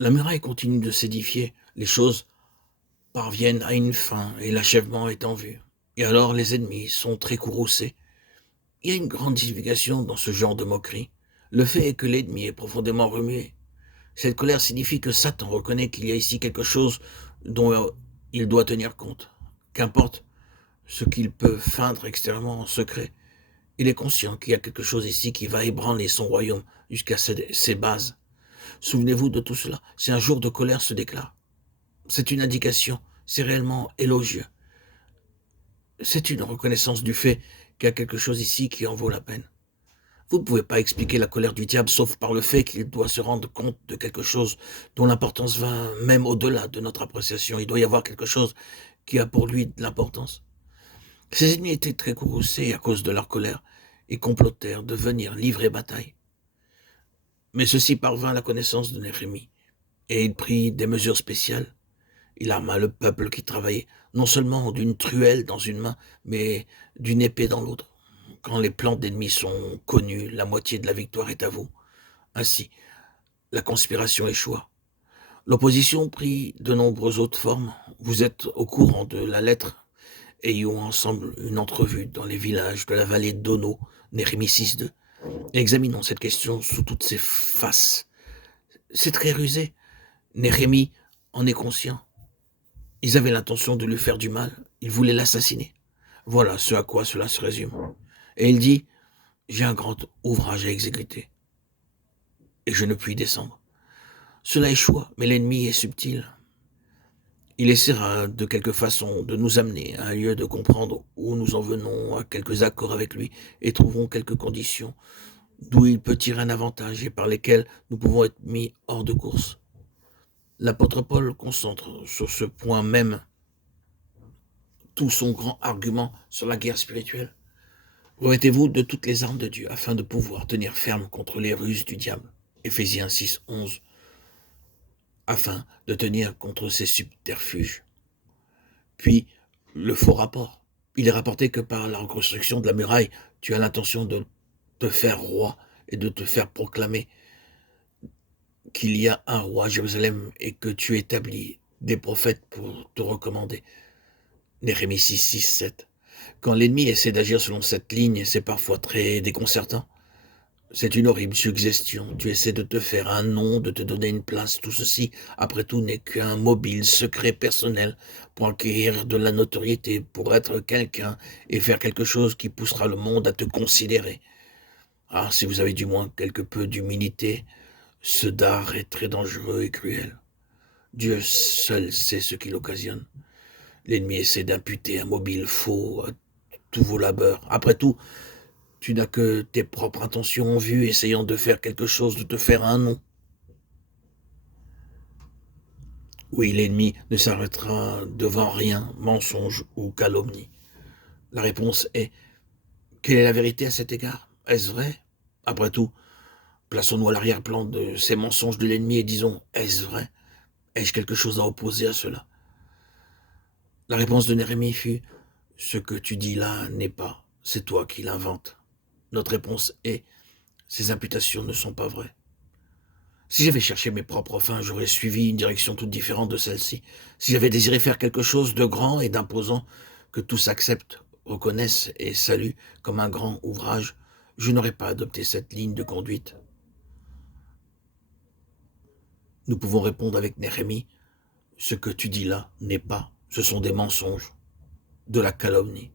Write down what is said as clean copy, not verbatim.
La muraille continue de s'édifier, les choses parviennent à une fin et l'achèvement est en vue. Et alors les ennemis sont très courroucés. Il y a une grande signification dans ce genre de moquerie. Le fait est que l'ennemi est profondément remué. Cette colère signifie que Satan reconnaît qu'il y a ici quelque chose dont il doit tenir compte. Qu'importe ce qu'il peut feindre extérieurement en secret, il est conscient qu'il y a quelque chose ici qui va ébranler son royaume jusqu'à ses bases. Souvenez-vous de tout cela. Si un jour de colère se déclare, c'est une indication, c'est réellement élogieux. C'est une reconnaissance du fait qu'il y a quelque chose ici qui en vaut la peine. Vous ne pouvez pas expliquer la colère du diable sauf par le fait qu'il doit se rendre compte de quelque chose dont l'importance va même au-delà de notre appréciation. Il doit y avoir quelque chose qui a pour lui de l'importance. Ses ennemis étaient très courroucés à cause de leur colère et complotèrent de venir livrer bataille. Mais ceci parvint à la connaissance de Néhémie, et il prit des mesures spéciales. Il arma le peuple qui travaillait, non seulement d'une truelle dans une main, mais d'une épée dans l'autre. Quand les plans d'ennemis sont connus, la moitié de la victoire est à vous. Ainsi, la conspiration échoua. L'opposition prit de nombreuses autres formes. Vous êtes au courant de la lettre. Ayons ensemble une entrevue dans les villages de la vallée d'Ono, Néhémie 6.2. Examinons cette question sous toutes ses faces. C'est très rusé. Néhémie en est conscient. Ils avaient l'intention de lui faire du mal. Ils voulaient l'assassiner. Voilà ce à quoi cela se résume. Et il dit, j'ai un grand ouvrage à exécuter. Et je ne puis descendre. Cela échoua, mais l'ennemi est subtil. Il essaiera de quelque façon de nous amener à un lieu de comprendre où nous en venons, à quelques accords avec lui, et trouverons quelques conditions d'où il peut tirer un avantage et par lesquelles nous pouvons être mis hors de course. L'apôtre Paul concentre sur ce point même tout son grand argument sur la guerre spirituelle. Revêtez-vous de toutes les armes de Dieu afin de pouvoir tenir ferme contre les ruses du diable. Éphésiens 6.11. Afin de tenir contre ses subterfuges. Puis, le faux rapport. Il est rapporté que par la reconstruction de la muraille, tu as l'intention de te faire roi et de te faire proclamer qu'il y a un roi à Jérusalem et que tu établis des prophètes pour te recommander. Néhémie 6.7. Quand l'ennemi essaie d'agir selon cette ligne, c'est parfois très déconcertant. C'est une horrible suggestion. Tu essaies de te faire un nom, de te donner une place. Tout ceci, après tout, n'est qu'un mobile secret personnel pour acquérir de la notoriété, pour être quelqu'un et faire quelque chose qui poussera le monde à te considérer. Ah, si vous avez du moins quelque peu d'humilité, ce dard est très dangereux et cruel. Dieu seul sait ce qu'il occasionne. L'ennemi essaie d'imputer un mobile faux à tous vos labeurs. Après tout, tu n'as que tes propres intentions en vue, essayant de faire quelque chose, de te faire un nom. Oui, l'ennemi ne s'arrêtera devant rien, mensonge ou calomnie. La réponse est, quelle est la vérité à cet égard? Est-ce vrai? Après tout, plaçons-nous à l'arrière-plan de ces mensonges de l'ennemi et disons, est-ce vrai? Ai-je quelque chose à opposer à cela? La réponse de Néhémie fut, ce que tu dis là n'est pas, c'est toi qui l'inventes. Notre réponse est, ces imputations ne sont pas vraies. Si j'avais cherché mes propres fins, j'aurais suivi une direction toute différente de celle-ci. Si j'avais désiré faire quelque chose de grand et d'imposant, que tous acceptent, reconnaissent et saluent comme un grand ouvrage, je n'aurais pas adopté cette ligne de conduite. Nous pouvons répondre avec Néhémie, ce que tu dis là n'est pas, ce sont des mensonges, de la calomnie.